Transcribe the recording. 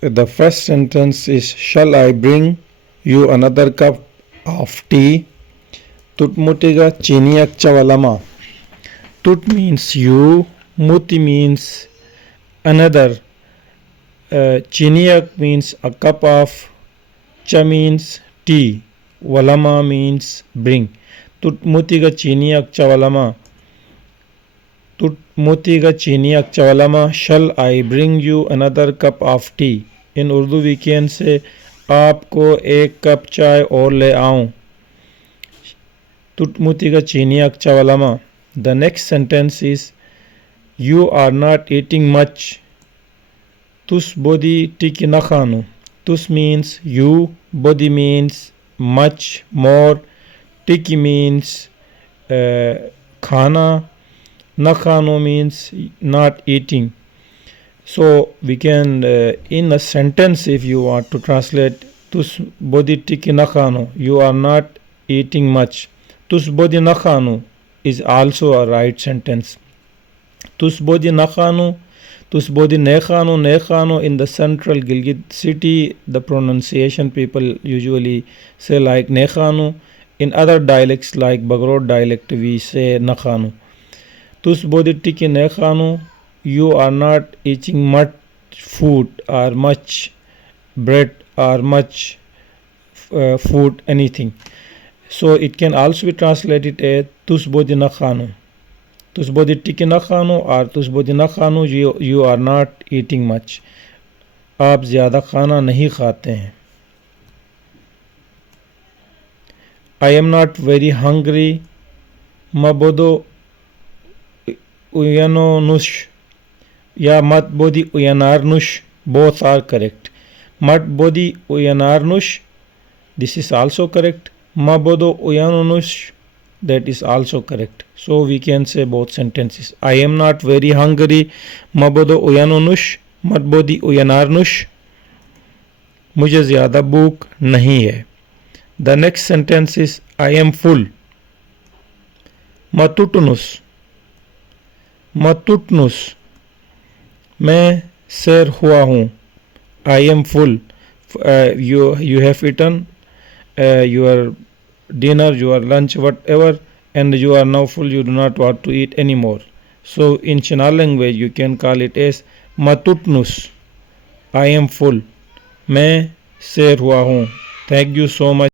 The first sentence is, shall I bring you another cup of tea? Tut mutiga chiniyak chawalama. Tut means you, muti means another, chiniyak means a cup of, cha means tea, walama means bring. Tut mutiga chiniyak chawalama. Tut mutiga chiniyak chawalama. Shall I bring you another cup of tea? In Urdu we can say, आपको एक cup चाय और ले आऊं. Tut mutiga chiniyak chawalama. The next sentence is, you are not eating much. Tus bodi tiki nakhanu. Tus means you, bodi means much, more, tiki means khana, nakhanu means not eating. So we can in a sentence, if you want to translate, tus bodi tiki nakhanu, you are not eating much. Tus bodi nakhanu is also a right sentence. Tus bodi nakhanu, tus bodi nekhanu. Nekhanu in the central Gilgit city, the pronunciation people usually say like nekhanu. In other dialects like Bagroti dialect we say nakhanu. Tus bodi tiki nekhanu, you are not eating much food or much bread or much food, anything. So it can also be translated as tus bodi nakhanu. Tus bodi tiki nakhanu or tus bodi nakhanu, you are not eating much. आप ज़्यादा खाना नहीं खाते हैं. I am not very hungry. Mabodo uyano nush. Ya mat bodi uyanar nush. Both are correct. Mat bodi uyanar nush. This is also correct. Mabodo uyano nush. That is also correct. So we can say both sentences. I am not very hungry. Mabodo uyano nush. Mat bodi uyanar nush. मुझे ज़्यादा भूख नहीं है. The next sentence is, I am full. Matutnus. Matutnus. मैं सैर हुआ हूँ. I am full. You have eaten your dinner, your lunch, whatever, and you are now full. You do not want to eat anymore. So in Shina language you can call it as matutnus. I am full. मैं सैर हुआ हूँ. Thank you so much.